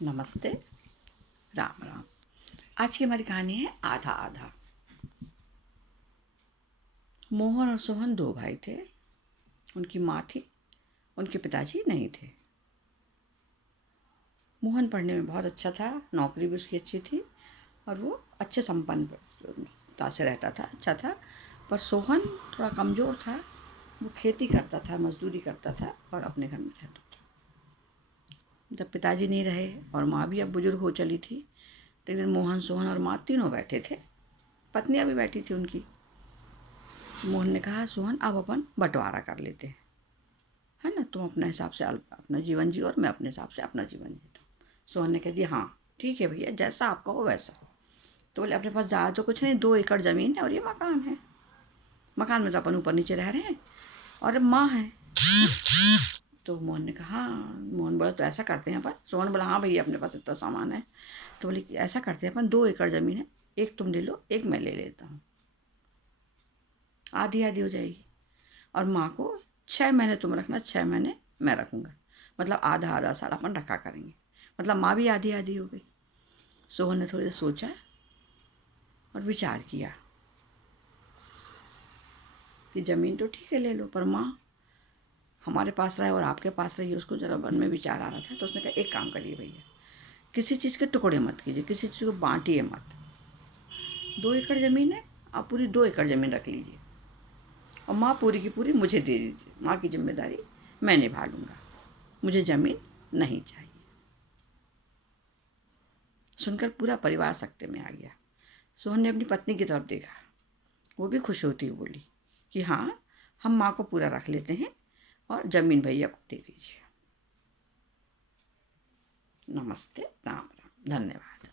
नमस्ते, राम राम। आज की हमारी कहानी है आधा आधा। मोहन और सोहन दो भाई थे। उनकी माँ थी, उनके पिताजी नहीं थे। मोहन पढ़ने में बहुत अच्छा था, नौकरी भी उसकी अच्छी थी और वो अच्छे संपन्नता से रहता था, अच्छा था। पर सोहन थोड़ा कमज़ोर था। वो खेती करता था, मजदूरी करता था और अपने घर में रहता था। जब पिताजी नहीं रहे और माँ भी अब बुजुर्ग हो चली थी, तो एक दिन मोहन, सोहन और माँ तीनों बैठे थे। पत्नियाँ भी बैठी थी उनकी। मोहन ने कहा, सोहन अब अपन बंटवारा कर लेते हैं, है ना। तुम अपने हिसाब से अपना जीवन जियो और मैं अपने हिसाब से अपना जीवन जीता हूँ। सोहन ने कह दिया, हाँ ठीक है भैया, जैसा आपका हो वैसा। तो बोले, अपने पास ज़्यादा तो कुछ नहीं, 2 एकड़ ज़मीन है और ये मकान है। मकान में तो अपन ऊपर नीचे रह रहे हैं और माँ है। तो मोहन ने कहा, हाँ। मोहन बोला, तो ऐसा करते हैं अपन। सोहन बोला, हाँ भैया, अपने पास इतना सामान है। तो बोले, ऐसा करते हैं अपन, 2 एकड़ ज़मीन है, एक तुम ले लो, एक मैं ले लेता हूँ, आधी आधी हो जाएगी। और माँ को 6 महीने तुम रखना, 6 महीने मैं रखूँगा। मतलब आधा आधा साल अपन रखा करेंगे। मतलब माँ भी आधी आधी हो गई। सोहन ने थोड़ी देर सोचा और विचार किया कि ज़मीन तो ठीक है ले लो, पर माँ हमारे पास रहे और आपके पास रही। उसको जरा मन में विचार आ रहा था। तो उसने कहा, एक काम करिए भैया, किसी चीज़ के टुकड़े मत कीजिए, किसी चीज़ को बांटिए मत। 2 एकड़ ज़मीन है, आप पूरी 2 एकड़ ज़मीन रख लीजिए और माँ पूरी की पूरी मुझे दे दीजिए। माँ की जिम्मेदारी मैं निभा लूँगा, मुझे ज़मीन नहीं चाहिए। सुनकर पूरा परिवार सकते में आ गया। सोहन ने अपनी पत्नी की तरफ देखा। वो भी खुश होती हुई बोली कि हाँ, हम माँ को पूरा रख लेते हैं और ज़मीन भैया को दे दीजिए। नमस्ते, राम राम, धन्यवाद।